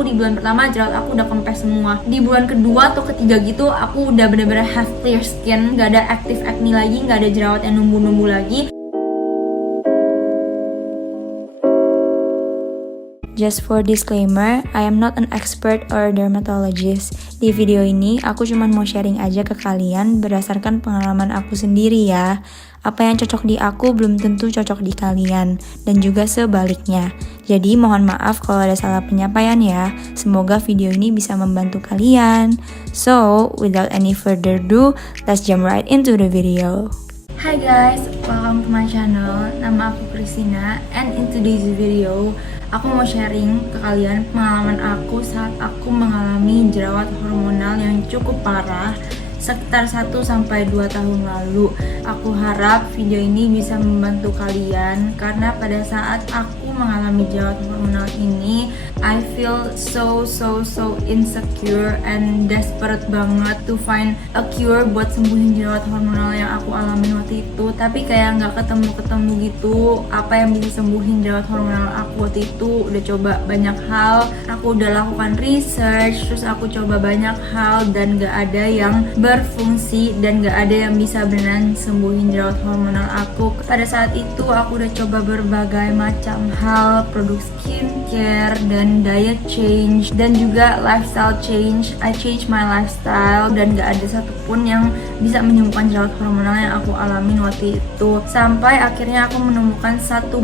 aku di bulan pertama jerawat aku udah kempes semua. Di bulan kedua atau ketiga gitu aku udah bener-bener have clear skin, gak ada active acne lagi, gak ada jerawat yang numbuh-numbuh lagi. Just for disclaimer, I am not an expert or dermatologist. Di video ini, aku cuma mau sharing aja ke kalian berdasarkan pengalaman aku sendiri ya. Apa yang cocok di aku belum tentu cocok di kalian, dan juga sebaliknya. Jadi mohon maaf kalau ada salah penyampaian ya. Semoga video ini bisa membantu kalian. So, without any further ado, let's jump right into the video. Hi guys, welcome to my channel. Nama aku Christina, and in today's video aku mau sharing ke kalian pengalaman aku saat aku mengalami jerawat hormonal yang cukup parah sekitar 1-2 tahun lalu. Aku harap video ini bisa membantu kalian karena pada saat aku mengalami jerawat hormonal ini, I feel so insecure and desperate banget to find a cure buat sembuhin jerawat hormonal yang aku alami waktu itu. Tapi kayak nggak ketemu gitu apa yang bisa sembuhin jerawat hormonal aku waktu itu. Udah coba banyak hal, aku udah lakukan research, terus aku coba banyak hal dan nggak ada yang berfungsi dan gak ada yang bisa beneran sembuhin jerawat hormonal aku. Pada saat itu aku udah coba berbagai macam hal, produk skincare dan diet change dan juga lifestyle change. I change my lifestyle dan gak ada satupun yang bisa menyembuhkan jerawat hormonal yang aku alamin waktu itu. Sampai akhirnya aku menemukan satu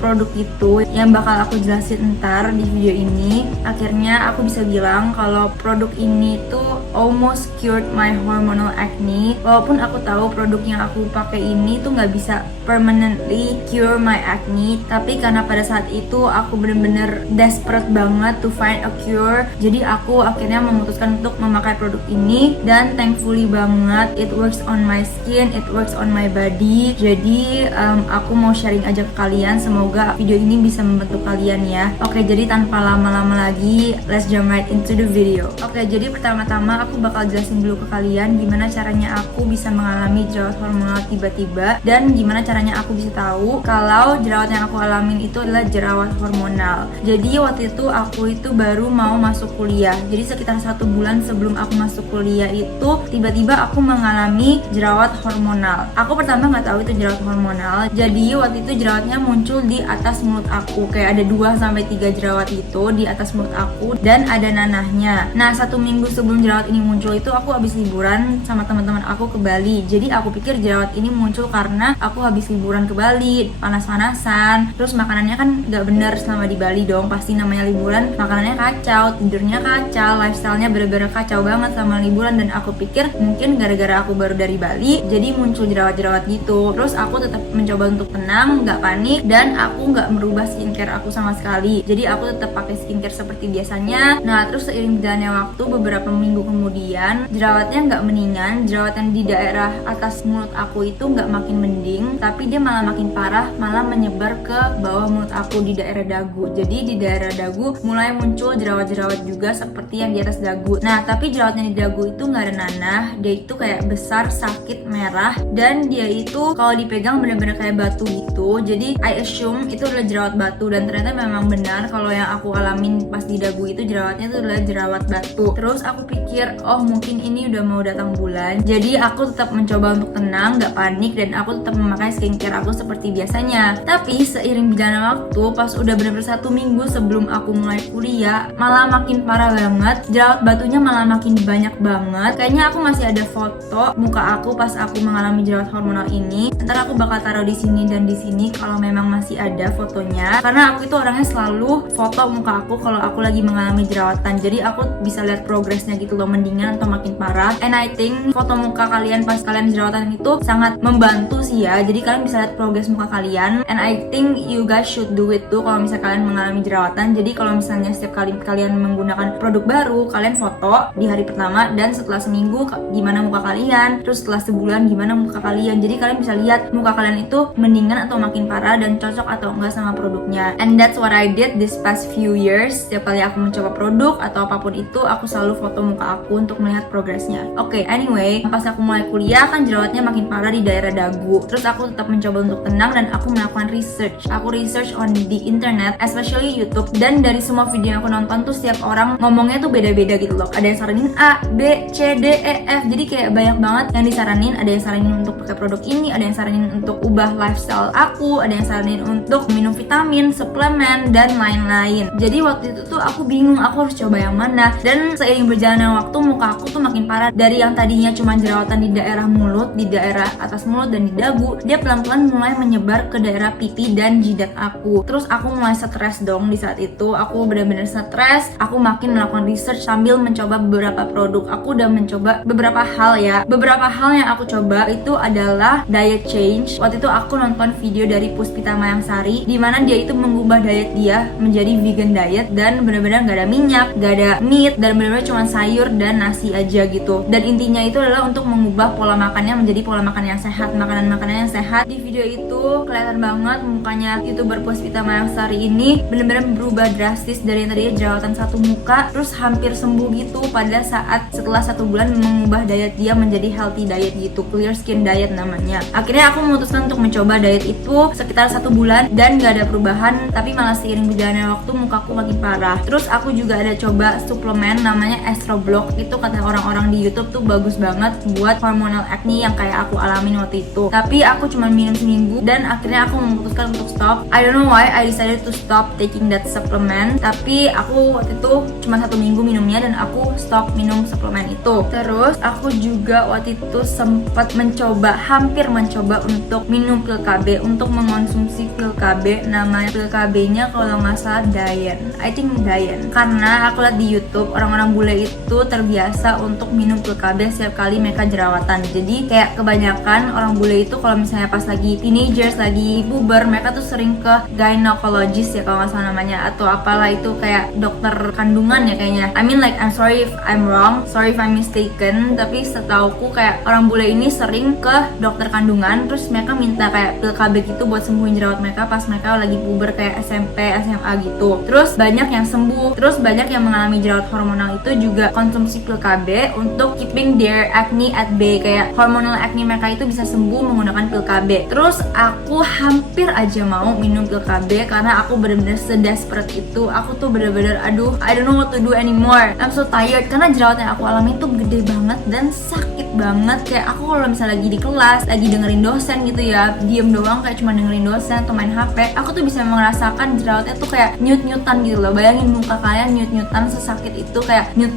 produk itu yang bakal aku jelasin ntar di video ini. Akhirnya aku bisa bilang kalau produk ini tuh almost cured my hormonal acne. Walaupun aku tahu produk yang aku pakai ini tuh nggak bisa permanently cure my acne, tapi karena pada saat itu aku bener-bener desperate banget to find a cure, jadi aku akhirnya memutuskan untuk memakai produk ini dan thankfully banget it works on my skin, it works on my body. Jadi aku mau sharing aja ke kalian, semoga video ini bisa membantu kalian ya. Oke, jadi tanpa lama-lama lagi, let's jump right into the video. Oke, jadi pertama-tama aku bakal jelasin dulu ke kalian gimana caranya aku bisa mengalami jerawat hormonal tiba-tiba dan gimana caranya aku bisa tahu kalau jerawat yang aku alamin itu adalah jerawat hormonal. Jadi waktu itu aku itu baru mau masuk kuliah, jadi sekitar 1 bulan sebelum aku masuk kuliah itu tiba-tiba aku mengalami jerawat hormonal. Aku pertama nggak tahu itu jerawat hormonal, jadi waktu itu jerawatnya muncul di atas mulut aku, kayak ada 2-3 jerawat itu di atas mulut aku dan ada nanahnya. Nah, 1 minggu sebelum jerawat ini muncul itu aku habis liburan sama teman-teman aku ke Bali. Jadi aku pikir jerawat ini muncul karena aku habis liburan ke Bali, panas-panasan, terus makanannya kan gak bener selama di Bali dong, pasti namanya liburan makanannya kacau, tidurnya kacau, lifestyle-nya bener-bener kacau banget sama liburan. Dan aku pikir mungkin gara-gara aku baru dari Bali jadi muncul jerawat-jerawat gitu. Terus aku tetap mencoba untuk tenang, gak panik, dan aku gak merubah skincare aku sama sekali. Jadi aku tetap pakai skincare seperti biasanya. Nah, terus seiring berjalannya waktu, beberapa minggu kemudian jerawatnya nggak mendingan. Jerawat yang di daerah atas mulut aku itu nggak makin mending, tapi dia malah makin parah, malah menyebar ke bawah mulut aku di daerah dagu. Jadi di daerah dagu mulai muncul jerawat-jerawat juga seperti yang di atas dagu. Nah, tapi jerawatnya di dagu itu nggak ada nanah, dia itu kayak besar, sakit, merah, dan dia itu kalau dipegang bener-bener kayak batu gitu. Jadi I assume itu adalah jerawat batu, dan ternyata memang benar kalau yang aku alamin pas di dagu itu jerawatnya itu adalah jerawat batu. Terus aku pikir, oh mungkin ini udah mau datang bulan. Jadi aku tetap mencoba untuk tenang, gak panik, dan aku tetap memakai skincare aku seperti biasanya. Tapi seiring berjalannya waktu, pas udah bener-bener 1 minggu sebelum aku mulai kuliah, malah makin parah banget. Jerawat batunya malah makin banyak banget. Kayaknya aku masih ada foto muka aku pas aku mengalami jerawat hormonal ini. Ntar aku bakal taruh di sini dan di sini kalau memang masih ada fotonya. Karena aku itu orangnya selalu foto muka aku kalau aku lagi mengalami jerawatan. Jadi aku bisa lihat progresnya gitu loh, mendingan atau makin parah. And I think foto muka kalian pas kalian jerawatan itu sangat membantu sih ya. Jadi kalian bisa lihat progres muka kalian. And I think you guys should do it too kalau misalnya kalian mengalami jerawatan. Jadi kalau misalnya setiap kali kalian menggunakan produk baru, kalian foto di hari pertama dan setelah seminggu gimana gimana muka kalian, terus setelah sebulan gimana muka kalian. Jadi kalian bisa lihat muka kalian itu mendingan atau makin parah dan cocok atau enggak sama produknya. And that's what I did this past few years. Setiap kali aku mencoba produk atau apapun itu, aku selalu foto muka aku untuk melihat progresnya. Oke, anyway, pas aku mulai kuliah kan jerawatnya makin parah di daerah dagu. Terus aku tetap mencoba untuk tenang dan aku melakukan research. Aku research on the internet, especially YouTube. Dan dari semua video yang aku nonton tuh setiap orang ngomongnya tuh beda-beda gitu loh. Ada yang saranin A, B, C, D, E, F. Jadi kayak banyak banget yang disaranin. Ada yang saranin untuk pakai produk ini, ada yang saranin untuk ubah lifestyle aku, ada yang saranin untuk minum vitamin, suplemen, dan lain-lain. Jadi waktu itu tuh aku bingung aku harus coba yang mana. Dan seiring berjalannya waktu muka aku tuh makin parah. Dari yang tadinya cuma jerawatan di daerah mulut, di daerah atas mulut dan di dagu, dia pelan-pelan mulai menyebar ke daerah pipi dan jidat aku. Terus aku mulai stres dong di saat itu. Aku benar-benar stres. Aku makin melakukan research sambil mencoba beberapa produk. Aku udah mencoba beberapa hal ya. Beberapa hal yang aku coba itu adalah diet change. Waktu itu aku nonton video dari Puspita Mayangsari, di mana dia itu mengubah diet dia menjadi vegan diet dan benar-benar gak ada minyak, gak ada meat, dan benar-benar cuma sayur dan nasi aja gitu. Dan intinya itu adalah untuk mengubah pola makannya menjadi pola makan yang sehat, makanan-makanan yang sehat. Di video itu kelihatan banget mukanya YouTuber Puspita Mayangsari ini benar-benar berubah drastis. Dari yang tadinya jerawatan satu muka terus hampir sembuh gitu pada saat setelah 1 bulan mengubah diet dia menjadi healthy diet gitu, clear skin diet namanya. Akhirnya aku memutuskan untuk mencoba diet itu sekitar 1 bulan dan gak ada perubahan, tapi malah seiring berjalannya waktu mukaku makin parah. Terus aku juga ada coba suplemen namanya Estroblock. Itu kata orang-orang di YouTube tuh bagus banget buat hormonal acne yang kayak aku alamin waktu itu. Tapi aku cuma minum seminggu dan akhirnya aku memutuskan untuk stop. I don't know why I decided to stop taking that supplement. Tapi aku waktu itu cuma 1 minggu minumnya dan aku stop minum suplemen itu. Terus aku juga waktu itu sempat mencoba, hampir mencoba untuk minum pil KB, untuk mengonsumsi pil KB. Namanya pil KB-nya kalau nggak salah Diane, I think Diane. Karena aku lihat di YouTube orang-orang bule itu terbiasa untuk minum pil KB setiap kali mereka jerawatan. Jadi kayak kebanyakan orang bule itu kalau misalnya pas lagi teenagers, lagi puber, mereka tuh sering ke gynecologist ya kalau nggak salah namanya, atau apalah itu kayak dokter kandungan ya kayaknya. I mean like I'm sorry if I'm wrong, sorry if I'm mistaken, tapi setauku kayak orang bule ini sering ke dokter kandungan terus mereka minta kayak pil KB gitu buat sembuhin jerawat mereka pas mereka lagi puber kayak SMP, SMA gitu. Terus banyak yang sembuh, terus banyak yang mengalami jerawat hormonal itu juga konsumsi pil KB untuk keeping their acne at bay, kayak hormonal acne mereka itu bisa sembuh menggunakan pil KB. Terus aku hampir aja mau minum pil KB karena aku bener-bener sedesperate itu. Aku tuh bener-bener aduh, I don't know what to do anymore. I'm so tired karena jerawat yang aku alami tuh gede banget dan sakit banget. Kayak aku kalau misalnya lagi di kelas, lagi dengerin dosen gitu ya, diem doang kayak cuma dengerin dosen atau main HP, aku tuh bisa merasakan jerawatnya tuh kayak nyut-nyutan gitu loh. Bayangin muka kalian nyut-nyutan sesakit itu, kayak nyut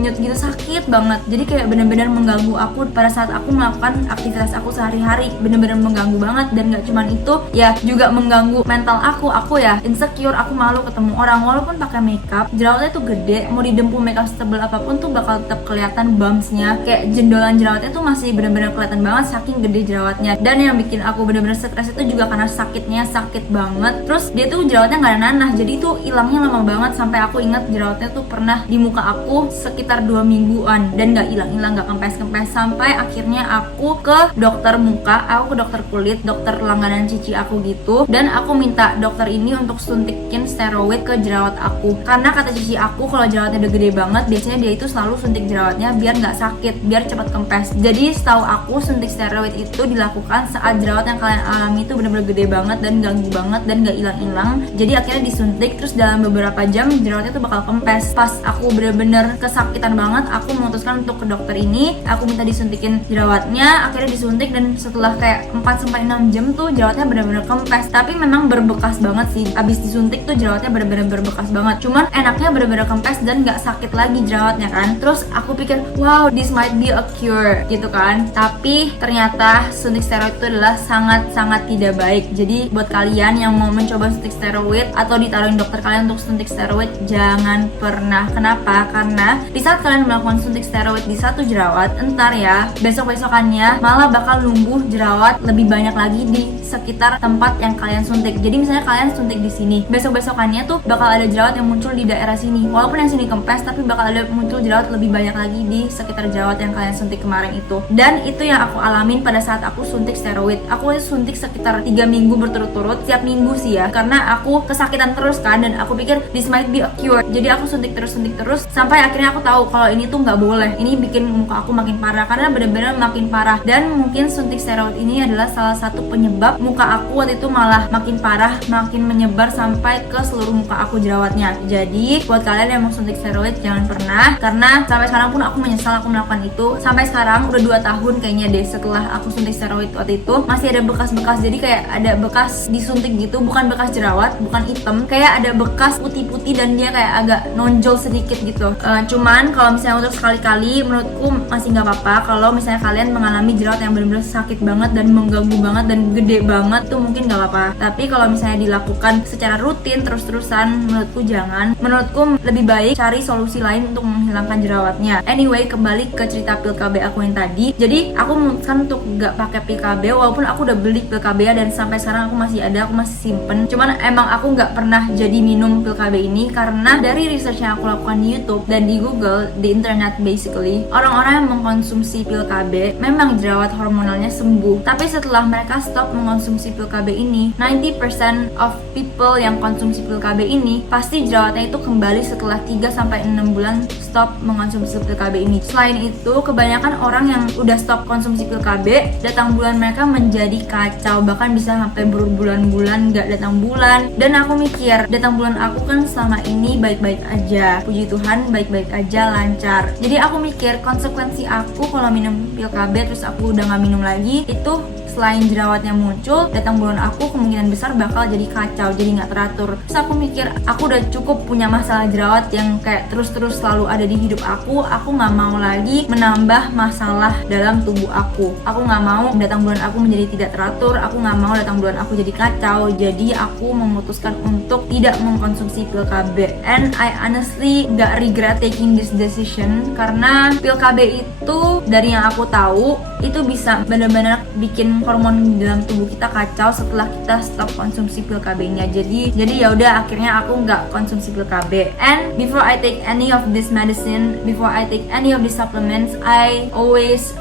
gitu, sakit banget. Jadi kayak bener-bener mengganggu aku pada saat aku melakukan aktivitas aku sehari-hari. Bener-bener mengganggu banget. Dan gak cuman itu, ya juga mengganggu mental aku. Aku ya insecure, aku malu ketemu orang. Walaupun pakai makeup, jerawatnya tuh gede, mau didempul makeup setebal apapun tuh bakal tetap kelihatan bumpsnya. Kayak jendolan jerawatnya tuh masih bener-bener kelihatan banget saking gede jerawatnya. Dan yang bikin aku bener-bener stres itu juga karena sakitnya, sakit banget. Terus dia tuh jerawatnya gak ada nanah, jadi tuh hilangnya lama banget. Sampai aku ingat jerawatnya tuh pernah di muka aku sekitar 2 mingguan dan gak hilang-hilang, gak kempes-kempes. Sampai akhirnya aku ke dokter muka, aku ke dokter kulit, dokter langganan cici aku gitu. Dan aku minta dokter ini untuk suntikin steroid ke jerawat aku. Karena kata cici aku kalau jerawatnya udah gede banget, biasanya dia itu selalu suntik jerawatnya biar gak sakit, biar cepat kempes. Jadi setahu aku suntik steroid itu dilakukan saat jerawat yang kalian alami itu bener-bener gede banget dan ganggu banget dan gak hilang-hilang. Jadi akhirnya disuntik, terus dalam beberapa jam jerawatnya tuh bakal kempes. Pas aku bener-bener kesakitan banget, aku memutuskan untuk ke dokter ini. Aku minta disuntikin jerawatnya, akhirnya disuntik dan setelah kayak 4-6 jam tuh jerawatnya bener-bener kempes. Tapi memang berbekas banget sih. Abis disuntik tuh jerawatnya bener-bener berbekas banget. Cuman enaknya bener-bener kempes dan gak sakit lagi jerawatnya kan. Terus aku pikir, wow, this might be a cure gitu kan. Tapi ternyata suntik steroid itu adalah sangat-sangat tidak baik. Jadi buat kalian yang mau mencoba suntik steroid atau ditaruhin dokter kalian untuk suntik steroid, jangan pernah. Kenapa? Karena di saat kalian melakukan suntik steroid di satu jerawat, entar ya besok-besokannya malah bakal numbuh jerawat lebih banyak lagi di sekitar tempat yang kalian suntik. Jadi misalnya kalian suntik di sini, besok-besokannya tuh bakal ada jerawat yang muncul di daerah sini. Walaupun yang sini kempes, tapi bakal ada muncul jerawat lebih banyak lagi di sekitar jerawat yang kalian suntik kemarin itu. Dan itu yang aku alamin pada saat aku suntik steroid. Aku suntik sekitar 3 minggu berturut-turut, tiap minggu sih ya, karena aku kesakitan terus kan, dan aku pikir this might be a cure. Jadi aku suntik terus sampai akhirnya aku tahu kalau ini tuh nggak boleh. Ini bikin muka aku makin parah, karena benar-benar makin parah. Dan mungkin suntik steroid ini adalah salah satu penyebab muka aku waktu itu malah makin parah, makin menyebar sampai ke seluruh muka aku jerawatnya. Jadi buat kalian yang mau suntik steroid jangan pernah, karena sampai sekarang pun aku menyesal aku melakukan itu. Sampai sekarang udah 2 tahun kayaknya deh setelah aku suntik steroid waktu itu, masih ada bekas-bekas. Jadi kayak ada bekas disuntik gitu, bukan bekas jerawat, bukan hitam, kayak ada bekas putih-putih dan dia kayak agak nonjol sedikit gitu. Cuman kalau misalnya untuk sekali-kali, menurutku masih nggak apa-apa. Kalau misalnya kalian mengalami jerawat yang benar-benar sakit banget dan mengganggu banget dan gede banget, tuh mungkin nggak apa-apa. Tapi kalau misalnya dilakukan secara rutin terus-terusan, menurutku jangan. Menurutku lebih baik cari solusi lain untuk menghilangkan jerawatnya. Anyway, kembali ke cerita pil KB aku yang tadi. Jadi aku memutuskan untuk nggak pakai pil KB, walaupun aku udah beli pil KB dan sampai sekarang aku masih ada, aku masih simpen. Cuman emang aku nggak pernah jadi minum pil KB ini, karena dari research yang aku lakukan di YouTube dan di Google, di internet basically, orang-orang yang mengkonsumsi pil KB memang jerawat hormonalnya sembuh. Tapi setelah mereka stop mengkonsumsi pil KB ini, 90% of people yang konsumsi pil KB ini pasti jerawatnya itu kembali setelah 3-6 bulan stop mengkonsumsi pil KB ini. Selain itu, kebanyakan orang yang udah stop konsumsi pil KB, datang bulan mereka menjadi kacau, bahkan bisa sampai berbulan-bulan gak datang bulan. Dan aku mikir, datang bulan aku kan selama ini baik-baik aja, puji Tuhan baik-baik aja, lancar. Jadi aku mikir konsekuensi aku kalau minum pil KB terus aku udah gak minum lagi, itu selain jerawatnya muncul, datang bulan aku kemungkinan besar bakal jadi kacau, jadi nggak teratur. Terus aku mikir, aku udah cukup punya masalah jerawat yang kayak terus-terus selalu ada di hidup aku nggak mau lagi menambah masalah dalam tubuh aku. Aku nggak mau datang bulan aku menjadi tidak teratur, aku nggak mau datang bulan aku jadi kacau. Jadi aku memutuskan untuk tidak mengkonsumsi pil KB. And I honestly nggak regret taking this decision, karena pil KB itu dari yang aku tahu itu bisa benar-benar bikin hormon di dalam tubuh kita kacau setelah kita stop konsumsi pil KB-nya. Jadi ya udah, akhirnya aku nggak konsumsi pil KB. And before I take any of this medicine, before I take any of these supplements, I always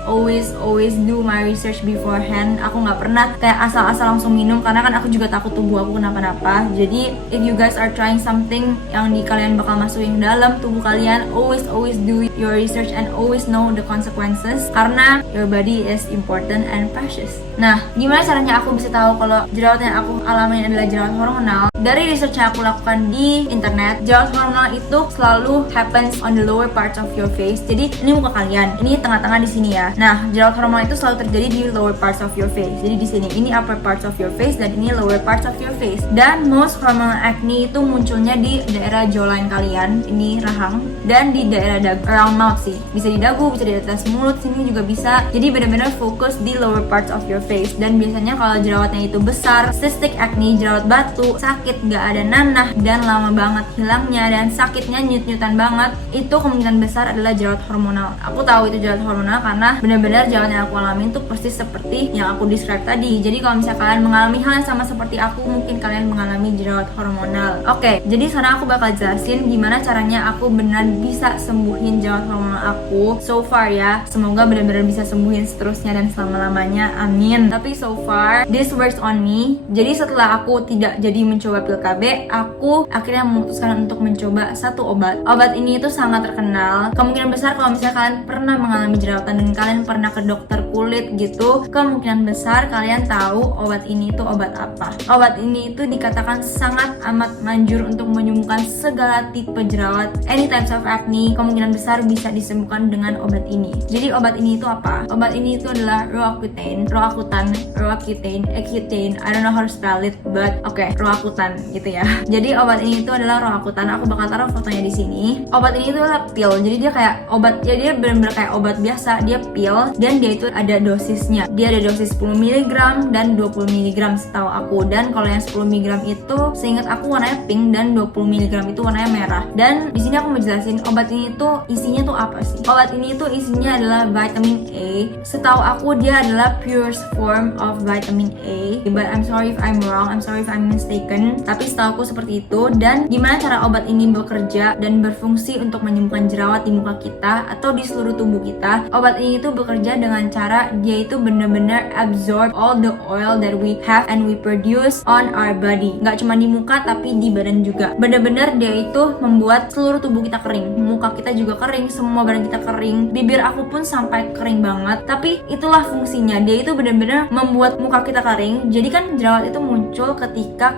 do my research beforehand. Aku nggak pernah kayak asal-asal langsung minum, karena kan aku juga takut tubuh aku kenapa-napa. Jadi if you guys are trying something yang di kalian bakal masukin dalam tubuh kalian, always do your research and always know the consequences, karena your body is important and precious. Nah, gimana caranya aku bisa tahu kalau jerawat yang aku alami adalah jerawat hormonal? Dari research yang aku lakukan di internet, jerawat hormonal itu selalu happens on the lower parts of your face. Jadi ini muka kalian, ini tengah-tengah di sini ya. Nah, jerawat hormonal itu selalu terjadi di lower parts of your face. Jadi di sini ini upper parts of your face dan ini lower parts of your face. Dan most hormonal acne itu munculnya di daerah jawline kalian, ini rahang, dan di daerah dagu, around mouth sih. Bisa di dagu, bisa di atas mulut, sini juga bisa. Jadi benar-benar fokus di lower parts of your face. Dan biasanya kalau jerawatnya itu besar, cystic acne, jerawat batu, sakit, gak ada nanah, dan lama banget hilangnya, dan sakitnya nyut-nyutan banget, itu kemungkinan besar adalah jerawat hormonal. Aku tahu itu jerawat hormonal karena benar-benar jerawat yang aku alami itu persis seperti yang aku describe tadi. Jadi kalau misalnya kalian mengalami hal yang sama seperti aku, mungkin kalian mengalami jerawat hormonal. Oke, jadi sekarang aku bakal jelasin gimana caranya aku benar bisa sembuhin jerawat hormonal aku so far ya. Semoga benar-benar bisa sembuhin seterusnya dan selama-lamanya, amin. Tapi so far this works on me. Jadi setelah aku tidak jadi mencoba pil KB, aku akhirnya memutuskan untuk mencoba satu obat. Obat ini itu sangat terkenal. Kemungkinan besar kalau misalnya kalian pernah mengalami jerawatan dan kalian pernah ke dokter kulit gitu, kemungkinan besar kalian tahu obat ini itu obat apa. Obat ini itu dikatakan sangat amat manjur untuk menyembuhkan segala tipe jerawat, any types of acne. Kemungkinan besar bisa disembuhkan dengan obat ini. Jadi obat ini itu apa? Obat ini itu adalah Roaccutane. Roaccutane, Accutane, I don't know how to spell it, but Roaccutane gitu ya. Jadi obat ini itu adalah Roaccutane. Aku bakal taruh fotonya di sini. Obat ini itu adalah pil. Jadi dia kayak obat, ya dia benar-benar kayak obat biasa. Dia pil dan dia itu ada dosisnya. Dia ada dosis 10 mg dan 20 mg setahu aku. Dan kalau yang 10 mg itu seingat aku warnanya pink dan 20 mg itu warnanya merah. Dan di sini aku mau jelasin obat ini tuh isinya tuh apa sih? Obat ini tuh isinya adalah vitamin A. Setahu aku dia adalah purest form of vitamin A. But I'm sorry if I'm wrong, I'm sorry if I'm mistaken. Tapi setahu aku seperti itu. Dan gimana cara obat ini bekerja dan berfungsi untuk menyembuhkan jerawat di muka kita atau di seluruh tubuh kita? Obat ini tuh bekerja dengan cara dia itu benar-benar absorb all the oil that we have and we produce on our body. Nggak cuma di muka tapi di badan juga. Benar-benar dia itu membuat seluruh tubuh kita kering. Muka kita juga kering, semua badan kita kering. Bibir aku pun sampai kering banget. Tapi itulah fungsinya. Dia itu benar-benar membuat muka kita kering. Jadi kan jerawat itu muncul ketika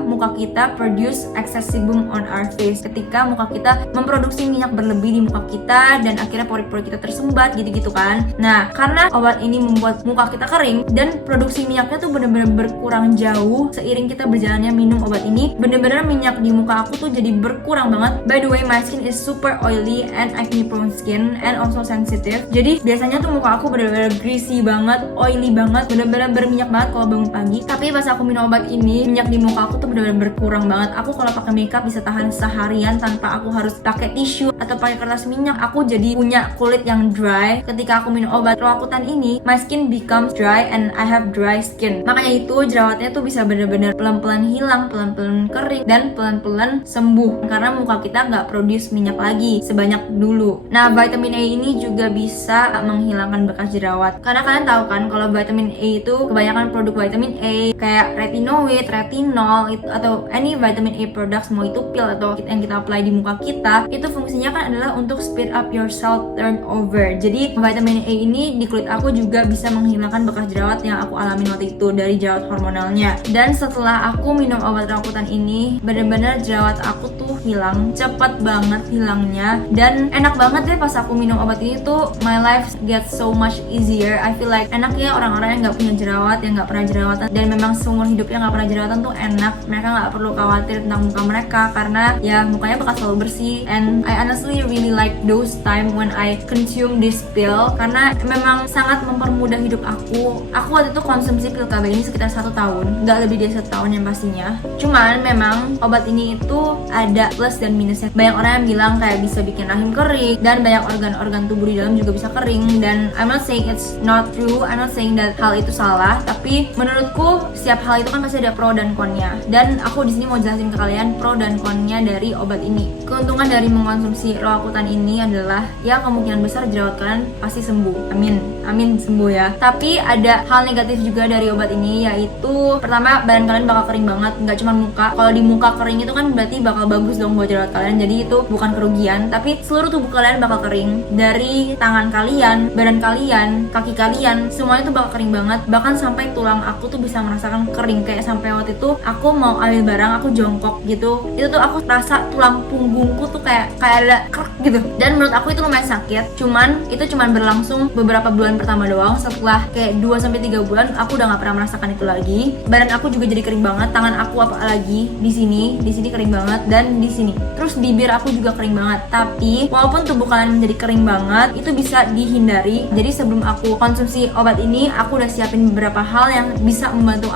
muka kita produce excess sebum on our face. Ketika muka kita memproduksi minyak berlebih di muka kita dan akhirnya pori-pori kita tersumbat gitu-gitu kan. Nah, karena obat ini membuat muka kita kering dan produksi minyaknya tuh benar-benar berkurang jauh seiring kita berjalannya minum obat ini. Benar-benar minyak di muka aku tuh jadi berkurang banget. By the way, my skin is super oily and acne prone skin and also sensitive. Jadi biasanya tuh muka aku benar-benar greasy banget, oily banget, benar-benar berminyak banget kalau bangun pagi. Tapi pas aku minum obat ini, minyak di muka aku tuh benar-benar berkurang banget. Aku kalau pakai makeup bisa tahan seharian tanpa aku harus pakai tisu atau pakai kertas minyak. Aku jadi punya kulit yang dry. Ketika aku minum obat Roaccutane ini, my skin becomes dry and I have dry skin. Makanya itu jerawatnya tuh bisa benar-benar pelan-pelan hilang, pelan-pelan kering dan pelan-pelan sembuh karena muka kita nggak produce minyak lagi sebanyak dulu. Nah, vitamin A ini juga bisa menghilangkan bekas jerawat. Karena kalian tahu kan kalau vitamin A itu kebanyakan produk vitamin A kayak retinoid, retinol atau any vitamin A products, mau itu pil atau yang kita apply di muka kita, itu fungsinya kan adalah untuk speed up your cell turnover. Jadi vitamin A ini di kulit aku juga bisa menghilangkan bekas jerawat yang aku alami waktu itu dari jerawat hormonalnya. Dan setelah aku minum obat Roaccutane ini, bener-bener jerawat aku tuh hilang, cepet banget hilangnya dan enak banget deh pas aku minum obat ini tuh my life gets so much easier. I feel like enaknya orang-orang yang nggak punya jerawat, yang nggak pernah jerawatan dan memang seumur hidupnya nggak pernah jerawatan tuh enak. Mereka nggak perlu khawatir tentang muka mereka karena ya mukanya bakal selalu bersih. And I honestly really like those time when I consume this pill karena memang sangat mempermudah hidup aku. Aku waktu itu konsumsi pil KB ini sekitar 1 tahun, nggak lebih dari 1 tahun yang pastinya. Cuman memang obat ini itu ada plus dan minusnya. Banyak orang yang bilang kayak bisa bikin rahim kering dan banyak organ-organ tubuh di dalam juga bisa kering. Dan I'm not saying it's not true, I'm not saying that hal itu salah, tapi menurutku setiap hal itu kan pasti ada pro dan konnya. Dan aku di sini mau jelasin ke kalian pro dan konnya dari obat ini. Keuntungan dari mengkonsumsi Roaccutane ini adalah ya kemungkinan besar jerawat kalian pasti sembuh. Amin sembuh ya. Tapi ada hal negatif juga dari obat ini, yaitu pertama badan kalian bakal kering banget, nggak cuma muka. Kalau di muka kering itu kan berarti bakal bagus dong buat jerawat kalian. Jadi itu bukan kerugian, tapi seluruh tubuh kalian bakal kering. Dari tangan kalian, badan kalian, kaki kalian, semuanya tuh bakal kering banget. Bahkan sampai tulang aku tuh bisa merasakan kering. Kayak sampai waktu itu aku mau ambil barang, aku jongkok gitu, itu tuh aku rasa tulang punggungku tuh kayak ada krek gitu. Dan menurut aku itu lumayan sakit. Cuman itu cuman berlangsung beberapa bulan pertama doang. Setelah kayak 2-3 bulan aku udah nggak pernah merasakan itu lagi. Badan aku juga jadi kering banget. Tangan aku apalagi di sini kering banget dan di sini. Terus bibir aku juga kering banget. Tapi walaupun tubuh kalian menjadi kering banget, itu bisa dihindari. Jadi sebelum aku konsumsi obat ini, aku udah siapin beberapa hal yang bisa membantu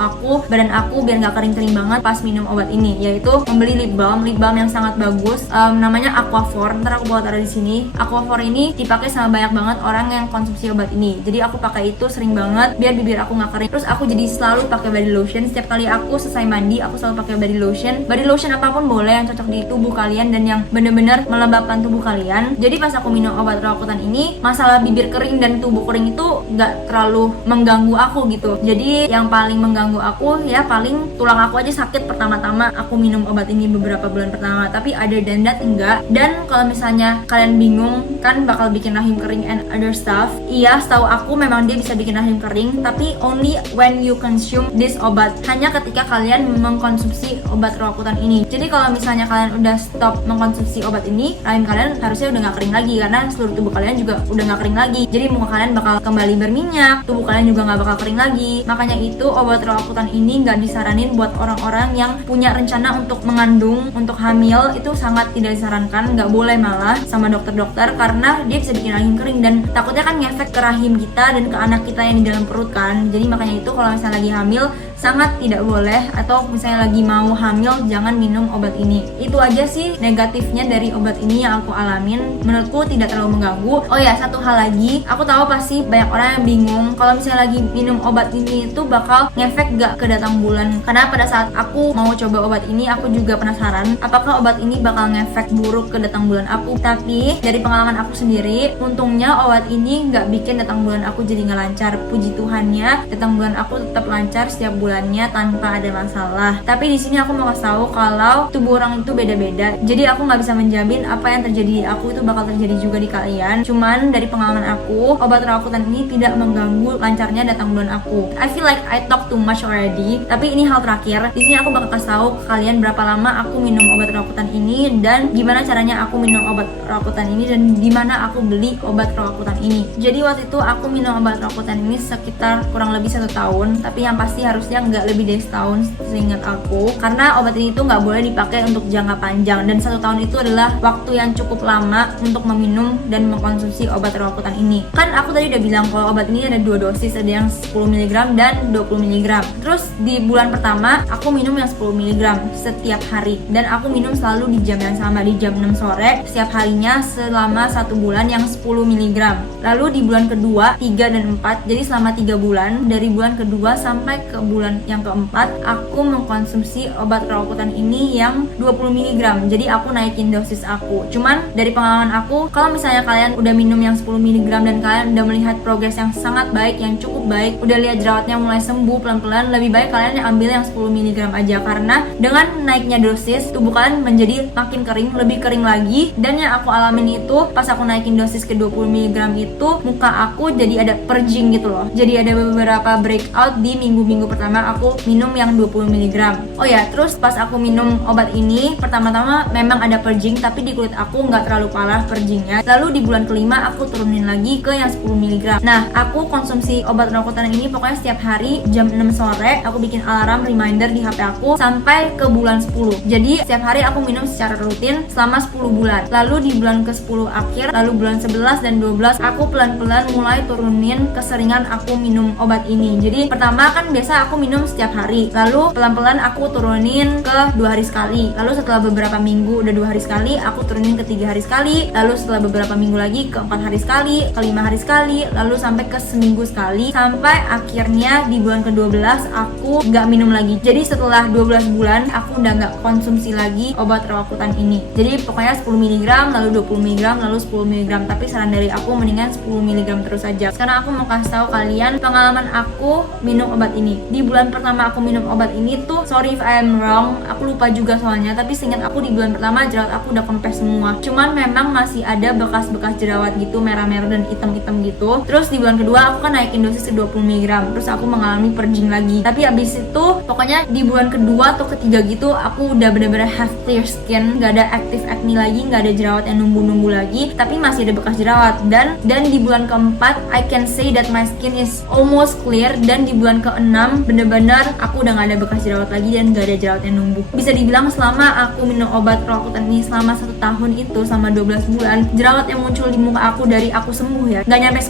badan aku biar nggak kering-kering banget pas minum obat ini, yaitu membeli lip balm yang sangat bagus. Namanya Aquaphor. Ntar aku bawa taruh di sini. Aquaphor ini dipakai sama banyak banget orang yang konsumsi obat ini. Jadi aku pakai itu sering banget biar bibir aku nggak kering. Terus aku jadi selalu pakai body lotion. Setiap kali aku selesai mandi, aku selalu pakai body lotion. Body lotion apapun boleh yang cocok di tubuh kalian dan yang bener-bener melembabkan tubuh kalian. Jadi pas aku minum obat Roaccutane ini, masalah bibir kering dan tubuh kering itu nggak terlalu mengganggu aku gitu. Jadi yang paling mengganggu aku ya paling tulang aku aja sakit pertama-tama aku minum obat ini beberapa bulan pertama. Tapi other than that enggak. Dan kalau misalnya kalian bingung kan bakal bikin rahim kering and other stuff, iya setahu aku memang dia bisa bikin rahim kering, tapi only when you consume this obat. Hanya ketika kalian mengkonsumsi obat Roaccutane ini. Jadi kalau misalnya kalian udah stop mengkonsumsi obat ini, rahim kalian harusnya udah nggak kering lagi karena seluruh tubuh kalian juga udah nggak kering lagi. Jadi muka kalian bakal kembali berminyak, tubuh kalian kalian juga nggak bakal kering lagi. Makanya itu obat rakutan ini nggak disaranin buat orang-orang yang punya rencana untuk mengandung, untuk hamil. Itu sangat tidak disarankan, nggak boleh malah sama dokter-dokter, karena dia bisa bikin rahim kering dan takutnya kan ngefek ke rahim kita dan ke anak kita yang di dalam perut kan. Jadi makanya itu kalau misalnya lagi hamil sangat tidak boleh, atau misalnya lagi mau hamil jangan minum obat ini. Itu aja sih negatifnya dari obat ini yang aku alamin. Menurutku tidak terlalu mengganggu. Oh ya, satu hal lagi, aku tahu pasti banyak orang yang bingung kalau misalnya lagi minum obat ini itu bakal ngefek gak ke datang bulan. Karena pada saat aku mau coba obat ini, aku juga penasaran apakah obat ini bakal ngefek buruk ke datang bulan aku. Tapi dari pengalaman aku sendiri, untungnya obat ini gak bikin datang bulan aku jadi nggak lancar. Puji Tuhannya, datang bulan aku tetap lancar setiap bulannya tanpa ada masalah. Tapi di sini aku mau kasih tahu kalau tubuh orang itu beda-beda. Jadi aku nggak bisa menjamin apa yang terjadi di aku itu bakal terjadi juga di kalian. Cuman dari pengalaman aku, obat rakutan ini tidak mengganggu lancarnya datang bulan aku. I feel like I talk too much already. Tapi ini hal terakhir. Di sini aku bakal kasih tahu ke kalian berapa lama aku minum obat rakutan ini dan gimana caranya aku minum obat rakutan ini dan gimana aku beli obat rakutan ini. Jadi waktu itu aku minum obat rakutan ini sekitar kurang lebih 1 tahun. Tapi yang pasti harusnya nggak lebih dari setahun seingat aku, karena obat ini tuh nggak boleh dipakai untuk jangka panjang, dan 1 tahun itu adalah waktu yang cukup lama untuk meminum dan mengkonsumsi obat rakutan ini. Kan aku tadi udah bilang kalau obat ini ada 2 dosis, ada yang 10 mg dan 20 mg. Terus di bulan pertama aku minum yang 10 mg setiap hari, dan aku minum selalu di jam yang sama, di jam 6 sore setiap harinya selama 1 bulan yang 10 mg. Lalu di bulan kedua, 3 dan 4, jadi selama 3 bulan, dari bulan kedua sampai ke bulan yang keempat, aku mengkonsumsi obat rakutan ini yang 20 mg. Jadi aku naikin dosis aku. Cuman dari pengalaman aku, kalau misalnya kalian udah minum yang 10 mg dan kalian udah melihat progres yang sangat baik, yang cukup baik, udah lihat jerawatnya mulai sembuh pelan-pelan, lebih baik kalian ambil yang 10 mg aja, karena dengan naiknya dosis, tubuh kalian menjadi makin kering, lebih kering lagi. Dan yang aku alamin itu, pas aku naikin dosis ke 20 mg itu, muka aku jadi ada purging gitu loh. Jadi ada beberapa breakout di minggu-minggu pertama aku minum yang 20 mg. Oh ya, terus pas aku minum obat ini, pertama-tama memang ada purging, tapi di kulit aku nggak terlalu parah purgingnya. Lalu di bulan kelima aku turunin lagi ke yang 10 mg. Nah, aku konsumsi obat rakutan ini pokoknya setiap hari jam 6 sore, aku bikin alarm reminder di HP aku sampai ke bulan 10. Jadi setiap hari aku minum secara rutin selama 10 bulan. Lalu di bulan ke-10 akhir, lalu bulan 11 dan 12, aku pelan-pelan mulai turunin keseringan aku minum obat ini. Jadi pertama kan biasa aku minum setiap hari, lalu pelan-pelan aku turunin ke 2 hari sekali, lalu setelah beberapa minggu udah 2 hari sekali, aku turunin ke 3 hari sekali, lalu setelah beberapa minggu lagi ke 4 hari sekali, ke 5 hari sekali, lalu sampai ke seminggu sekali, sampai akhirnya di bulan ke-12 aku nggak minum lagi. Jadi setelah 12 bulan aku udah nggak konsumsi lagi obat rakutan ini. Jadi pokoknya 10 mg, lalu 20 mg, lalu 10 mg. Tapi saran dari aku mendingan 10 mg terus aja. Sekarang aku mau kasih tahu kalian pengalaman aku minum obat ini. Di bulan pertama aku minum obat ini tuh, sorry if I am wrong, aku lupa juga soalnya, tapi seingat aku di bulan pertama jerawat aku udah kempes semua. Cuman memang masih ada bekas-bekas jerawat gitu, merah-merah dan hitam-hitam gitu. Terus di bulan kedua aku kan naikin dosis ke 20 mg. Terus aku mengalami purging lagi. Tapi abis itu pokoknya di bulan kedua atau ketiga gitu aku udah bener-bener have clear skin, gak ada active acne lagi, gak ada jerawat yang numbu-numbu lagi, tapi masih ada bekas jerawat. Dan di bulan keempat I can say that my skin is almost clear. Dan di bulan ke-6 bener-bener aku udah gak ada bekas jerawat lagi dan gak ada jerawat yang numbuh. Bisa dibilang selama aku minum obat rakutan ini selama 1 tahun itu, sama 12 bulan, jerawat yang muncul di muka aku dari aku sembuh ya, gak nyampe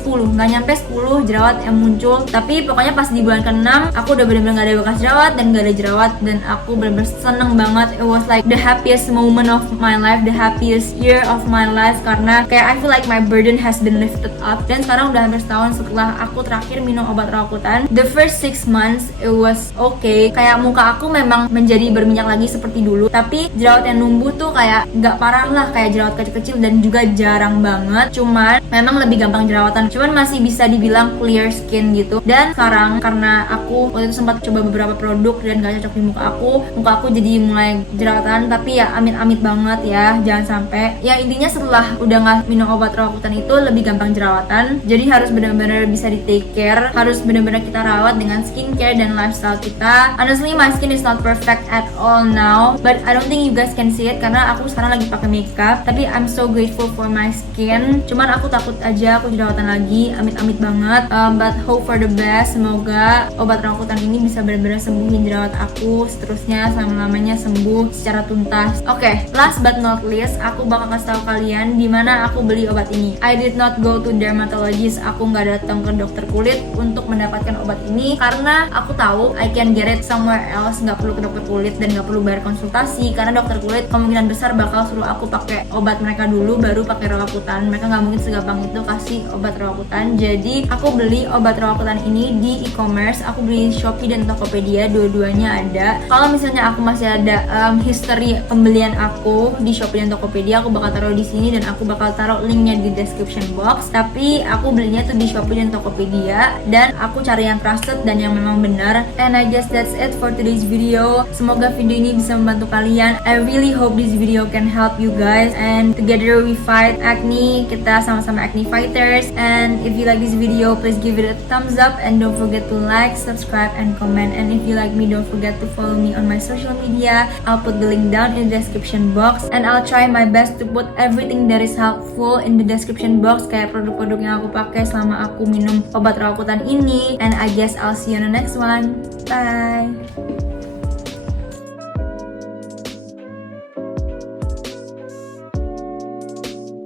10 jerawat yang muncul. Tapi pokoknya pas di bulan ke-6 aku udah bener-bener gak ada bekas jerawat dan gak ada jerawat, dan aku bener-bener seneng banget. It was like the happiest moment of my life, the happiest year of my life, karena kayak I feel like my burden has been lifted up. Dan sekarang udah hampir setahun setelah aku terakhir minum obat rakutan. The first 6 months it was okay, kayak muka aku memang menjadi berminyak lagi seperti dulu, tapi jerawat yang numbuh tuh kayak gak parah lah, kayak jerawat kecil-kecil dan juga jarang banget. Cuman memang lebih gampang jerawatan, cuman masih bisa dibilang clear skin gitu. Dan sekarang karena aku waktu itu sempat coba beberapa produk dan gak cocok di muka aku jadi mulai jerawatan. Tapi ya amit-amit banget ya, jangan sampai. Ya intinya setelah udah gak minum obat rakutan itu lebih gampang jerawatan. Jadi harus benar-benar bisa di take care, harus benar-benar kita rawat dengan skincare dan lifestyle kita. Honestly, my skin is not perfect at all now, but I don't think you guys can see it karena aku sekarang lagi pakai makeup. Tapi I'm so grateful for my skin. Cuman aku takut aja aku jerawatan lagi, amit-amit banget. But hope for the best. Semoga obat rakutan ini bisa benar-benar sembuhin jerawat aku, seterusnya selama-lamanya sembuh secara tuntas. Oke, last but not least, aku bakal kasih tahu kalian di mana aku beli obat ini. I did not go to dermatologist. Aku nggak datang ke dokter kulit untuk mendapatkan obat ini karena aku tahu I can get it somewhere else. Nggak perlu ke dokter kulit dan nggak perlu bayar konsultasi karena dokter kulit kemungkinan besar bakal suruh aku pakai obat mereka dulu baru pakai rakutan. Mereka nggak mungkin segampang itu kasih obat rakutan. Jadi aku beli obat rakutan ini di e-commerce. Aku beli di Shopee dan Tokopedia, dua-duanya ada. Kalau misalnya aku masih ada history pembelian aku di Shopee dan Tokopedia, aku bakal taruh di sini dan aku bakal taruh linknya di description box. Tapi aku belinya tuh di Shopee dan Tokopedia dan aku cari yang trusted dan yang memang benar. And I guess that's it for today's video. Semoga video ini bisa membantu kalian. I really hope this video can help you guys, and together we fight acne. Kita sama-sama acne fighters. And if you like this video, please give it a thumbs up and don't forget to like, subscribe, and comment. And if you like me, don't forget to follow me on my social media. I'll put the link down in the description box, and I'll try my best to put everything that is helpful in the description box, kayak produk-produk yang aku pakai selama aku minum obat rakutan ini. And I guess I'll see you on the next one. Bye.